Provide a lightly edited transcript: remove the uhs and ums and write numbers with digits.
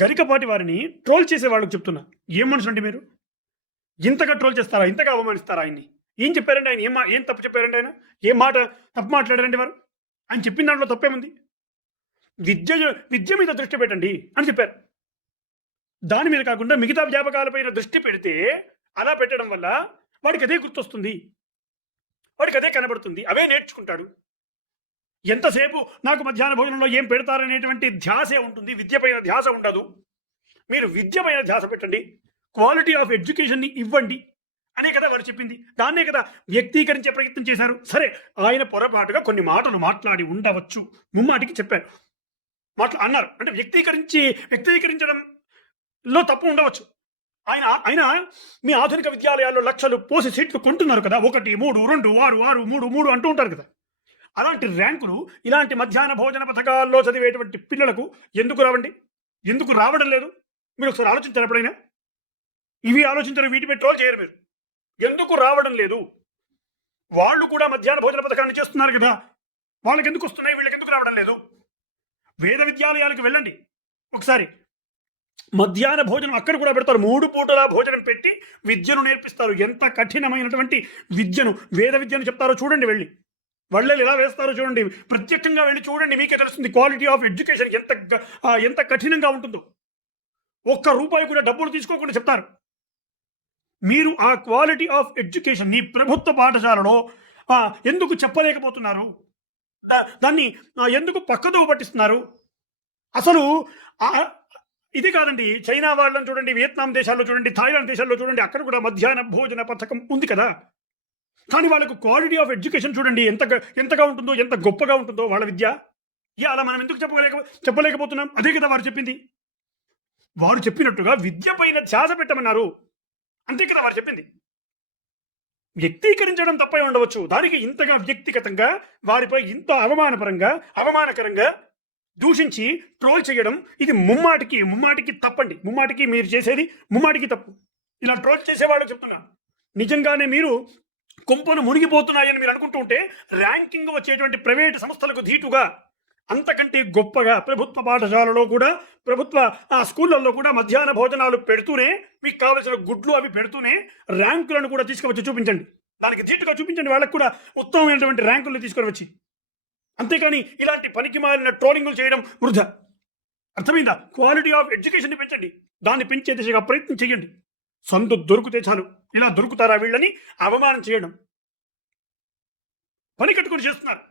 గరికపాటి వారిని ట్రోల్ చేసే వాళ్ళకి చెప్తున్నా. ఏం మనుషులండి మీరు? ఇంతగా ట్రోల్ చేస్తారా? ఇంతగా అవమానిస్తారా ఆయన్ని? ఏం చెప్పారండి ఆయన? ఏం తప్పు చెప్పారండి ఆయన? ఏం మాట తప్పు మాట్లాడారండి వారు? ఆయన చెప్పిన దాంట్లో తప్పేముంది? విద్య విద్య మీద దృష్టి పెట్టండి అని చెప్పారు. దాని మీద కాకుండా మిగతా వ్యాపకాలపైన దృష్టి పెడితే అలా పెట్టడం వల్ల వాడికి అదే గుర్తొస్తుంది. వాడికి అదే కనబడుతుంది. అవే నేర్చుకుంటాడు. ఎంతసేపు నాకు మధ్యాహ్న భోజనంలో ఏం పెడతారనేటువంటి ధ్యాసే ఉంటుంది. విద్య పైన ధ్యాస ఉండదు. మీరు విద్య పైన ధ్యాస పెట్టండి. క్వాలిటీ ఆఫ్ ఎడ్యుకేషన్ని ఇవ్వండి అనే కదా వారు చెప్పింది. దాన్నే కదా వ్యక్తీకరించే ప్రయత్నం చేశారు. సరే, ఆయన పొరపాటుగా కొన్ని మాటలు మాట్లాడి ఉండవచ్చు. ముమ్మాటికి చెప్పారు. అన్నారు. అంటే వ్యక్తీకరించడంలో తప్పు ఉండవచ్చు. ఆయన ఆయన మీ ఆధునిక విద్యాలయాల్లో లక్షలు పోసి సీట్లు కొంటున్నారు కదా. 1, 3, 2, 6, 6, 3, 3 అంటూ ఉంటారు కదా. అలాంటి ర్యాంకులు ఇలాంటి మధ్యాహ్న భోజన పథకాల్లో చదివేటువంటి పిల్లలకు ఎందుకు రావండి? ఎందుకు రావడం లేదు? మీరు ఒకసారి ఆలోచించారు ఎప్పుడైనా? ఇవి ఆలోచించారు, వీటి మీద ట్రోల్ చేయరు మీరు. ఎందుకు రావడం లేదు? వాళ్ళు కూడా మధ్యాహ్న భోజన పథకాన్ని చేస్తున్నారు కదా. వాళ్ళకి ఎందుకు వస్తున్నాయి, వీళ్ళకి ఎందుకు రావడం లేదు? వేద విద్యాలయాలకు వెళ్ళండి ఒకసారి. మధ్యాహ్న భోజనం అక్కడ కూడా పెడతారు. 3 పూటల భోజనం పెట్టి విద్యను నేర్పిస్తారు. ఎంత కఠినమైనటువంటి విద్యను, వేద విద్యను చెప్తారో చూడండి. వెళ్ళి వాళ్ళు ఎలా వేస్తారో చూడండి. ప్రత్యేకంగా వెళ్ళి చూడండి, మీకే తెలుస్తుంది క్వాలిటీ ఆఫ్ ఎడ్యుకేషన్ ఎంత కఠినంగా ఉంటుందో. ₹1 కూడా డబ్బులు తీసుకోకుండా చెప్తారు. మీరు ఆ క్వాలిటీ ఆఫ్ ఎడ్యుకేషన్ ని ప్రభుత్వ పాఠశాలలో ఎందుకు చెప్పలేకపోతున్నారు? దాన్ని ఎందుకు పక్కదోవ పట్టిస్తున్నారు? అసలు ఇది కాదండి, చైనా వాళ్ళని చూడండి, వియత్నాం దేశాల్లో చూడండి, థాయిలాండ్ దేశాల్లో చూడండి, అక్కడ కూడా మధ్యాహ్న భోజన పథకం ఉంది కదా. కానీ వాళ్ళకు క్వాలిటీ ఆఫ్ ఎడ్యుకేషన్ చూడండి ఎంతగా ఉంటుందో, ఎంత గొప్పగా ఉంటుందో వాళ్ళ విద్య. అలా మనం ఎందుకు చెప్పలేకపోతున్నాం? అదే కదా వారు చెప్పింది. వారు చెప్పినట్టుగా విద్య పైన ధ్యాస పెట్టమన్నారు. అంతే కదా వారు చెప్పింది. వ్యక్తీకరించడం తప్పై ఉండవచ్చు. దానికి ఇంతగా వ్యక్తిగతంగా వారిపై ఇంత అవమానకరంగా దూషించి ట్రోల్ చేయడం, ఇది ముమ్మాటికి తప్పండి. ముమ్మాటికి మీరు చేసేది ముమ్మాటికి తప్పు. ఇలా ట్రోల్ చేసే వాళ్ళకి చెప్తున్నా, నిజంగానే మీరు కొంపను మునిగిపోతున్నాయని మీరు అనుకుంటూ ఉంటే, ర్యాంకింగ్ వచ్చేటువంటి ప్రైవేటు సంస్థలకు ధీటుగా, అంతకంటే గొప్పగా ప్రభుత్వ పాఠశాలలో కూడా, ప్రభుత్వ స్కూళ్ళల్లో కూడా మధ్యాహ్న భోజనాలు పెడుతూనే, మీకు కావలసిన గుడ్లు అవి పెడుతూనే ర్యాంకులను కూడా తీసుకువచ్చి చూపించండి. దానికి ధీటుగా చూపించండి. వాళ్ళకు కూడా ఉత్తమమైనటువంటి ర్యాంకులను తీసుకొని వచ్చి. అంతేకాని ఇలాంటి పనికి మాలిన ట్రోలింగులు చేయడం వృధా. అర్థమైందా? క్వాలిటీ ఆఫ్ ఎడ్యుకేషన్ పెంచండి. దాన్ని పెంచే దిశగా ప్రయత్నం చేయండి. సందు దొరికితే చాలు. ఇలా దొరుకుతారా వీళ్ళని అవమానం చేయడం పని కట్టుకొని చేస్తున్నారు.